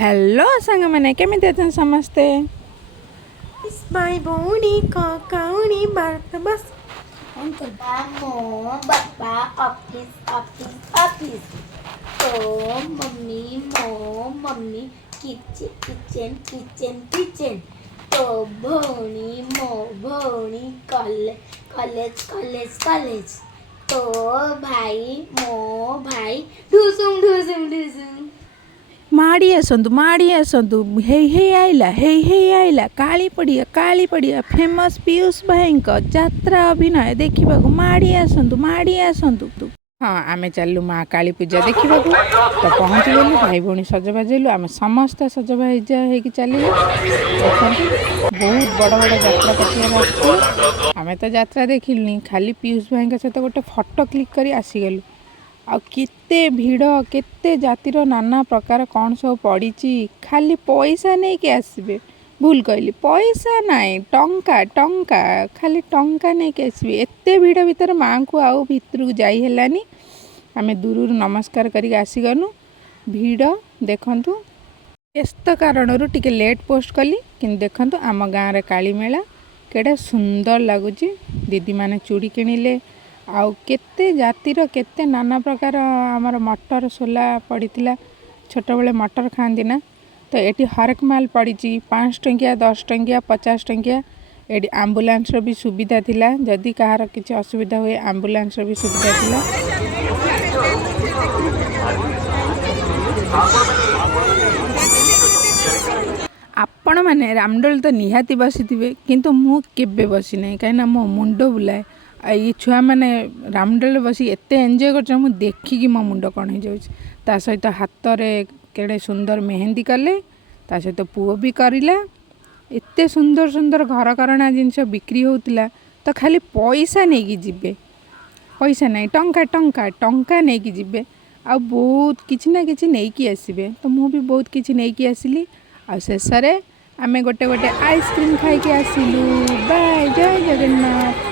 Hello सांग मैंने केमिति अछन समस्ते भाई भौणी कौणी बात बस मो पापा ऑफिस ऑफिस ऑफिस तो mummy kitchen kitchen kitchen kitchen तो भौणी कॉलेज कॉलेज कॉलेज तो भाई ढुसुम ढुसुम ढुसुम माड़ी आसतु हे आइला काली पड़िया फेमस पीयूष भाई यात्रा अभिनय देखा माड़ी आसतु हाँ आम चलू माँ काली पूजा देखा तो पहुँची गलु भाई भौणी सजबाज हेलु आम समस्ते सजबाज हो चलिए बहुत बड़ बड़ यात्रा पटिया आम तो यात्रा देखिलुनी खाली पीयूष भाई सहित गोटे फोटो क्लिक कर आसीगलु आते भिड़ केते जातिर नाना प्रकार कौन सब पड़ी खाली पैसा नहीं कि आसबे भूल कहली पैसा नाई टंका टंका खाली टंका नहीं कि आसबे एते भिड़ भीतर माँ को आउ भितर को जाई हेलानी आमे दूर नमस्कार करके आसीगनु भिड़ देखंतु व्यस्त कारण टिके लेट पोस्ट कली कि देखंतु आम गाँव रे काली मेला केडा सुंदर लगुच दीदी माने चूड़ी किणिले आउ केते जातिर केते नाना प्रकार आमर मटर सोला पड़ीला छोट बेले मटर खाँदी ना तो ये हरेक माल पड़ी 5 टंकिया 10 टंकिया 50 टंकिया ये आम्बुलांस भी सुविधा थिला जदि कहार किसी असुविधा हुए आम्बुलांस भी सुविधा थिला आपण मैंने रामडोल तो निहाती बसी थे किंतु मु केबे बसी नहीं कहीं मो मुंड बुलाए ये छुआ मैंने रामडोल बसी एत एंजय कर देखिकी मो मुंड कण हो जाता सहित हाथ में केड़े सुंदर मेहंदी कले ता सहित पुओ भी करला एत सुंदर सुंदर घर करना जिनस बिक्री होता तो खाली पैसा नहीं कि जीवे पैसा नहीं टंका टंका टंका नहीं कि जीवे आ बहुत किसी ना किसी नहीं कि आसबे तो मु भी बहुत किसी नहीं कि आसली आ शेष आमे गोटे गोटे आइसक्रीम खाई आसिलु बाय जय जगन्नाथ।